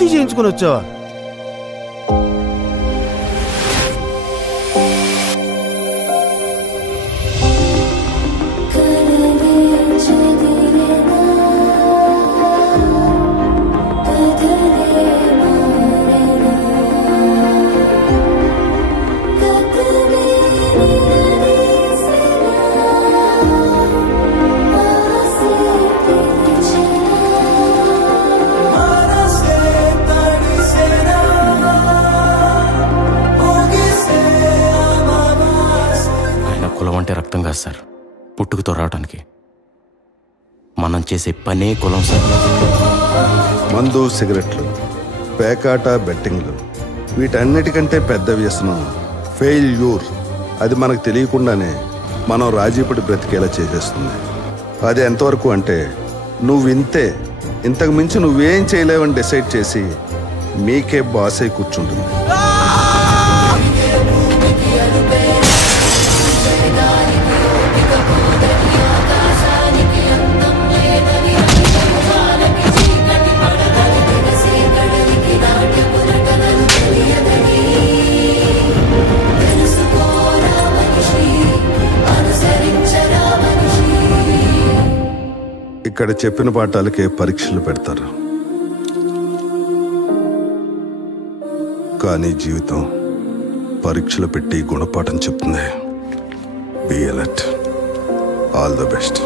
శుద్ధి చేయించుకుని వచ్చావా? కులం అంటే రక్తం కాదు సార్, పుట్టుకతో రావడానికి. మనం చేసే పనే కులం సార్. మందు, సిగరెట్లు, పేకాట, బెట్టింగ్లు, వీటన్నిటికంటే పెద్ద వ్యసనం ఫెయిల్యూర్. అది మనకు తెలియకుండానే మనం రాజీపడి బ్రతికేలా చేసేస్తుంది. అది ఎంతవరకు అంటే నువ్వు ఇంతే, ఇంతకు మించి నువ్వేం చేయలేవని డిసైడ్ చేసి మీకే బాస్ అయి కూర్చుంటుంది. ఇక్కడ చెప్పిన పాఠాలకే పరీక్షలు పెడతారు, కానీ జీవితం పరీక్షలు పెట్టి గుణపాఠం చెప్తుంది. Be alert. All the best.